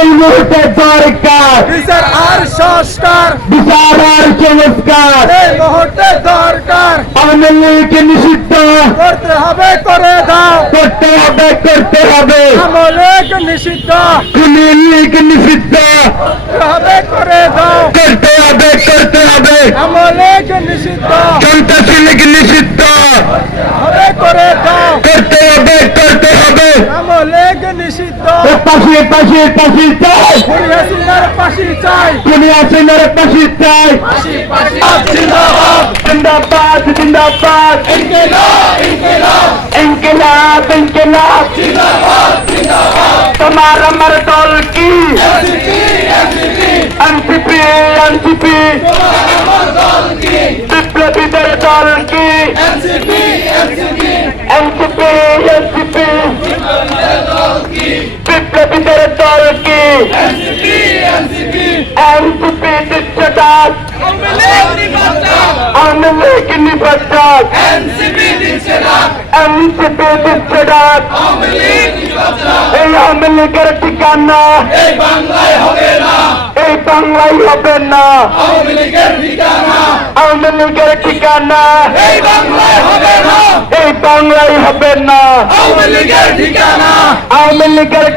এই মুহূর্তে দরকার বিচার আর সংস্কার, বিচার আর সংস্কার। এই মুহূর্তে দরকার। আওয়ামী লীগ নিষিদ্ধ করতে হবে, করে দাও। করতে হবে, করতে হবে। আওয়ামী লীগ নিষিদ্ধ, খুনি লীগ নিষিদ্ধ করতে হবে, করে দাও। করতে হবে, করতে হবে। আওয়ামী লীগ নিষিদ্ধ, সন্ত্রাসী লীগ নিষিদ্ধ হবে, করে দাও। করতে হবে, করতে হবে। আওয়ামী লীগ নিষিদ্ধ, পাশে পাশে পাশে চাই, খুনি হাসিনার ফাঁসি চাই। খুনি হাসিনার পাশে চাই। জিন্দাবাদ, জিন্দাবাদ, জিন্দাবাদ। ইনকিলাব, ইনকিলাব। তোমার আমার দল কি? NCP, NCP. বিপ্লবীদের দল কি? NCP, NCP. বিপ্লবীদের দল কি? এনসিপি দিচ্ছে ডাক, আওয়ামী লীগ নির্বাচন, এনসিপি দিচ্ছে ডাক। এই আওয়ামী লীগের ঠিকানা এই বাংলায় হবে না, আওয়ামী লীগের ঠিকানা এই বাংলায় হবে না, আওয়ামী লীগের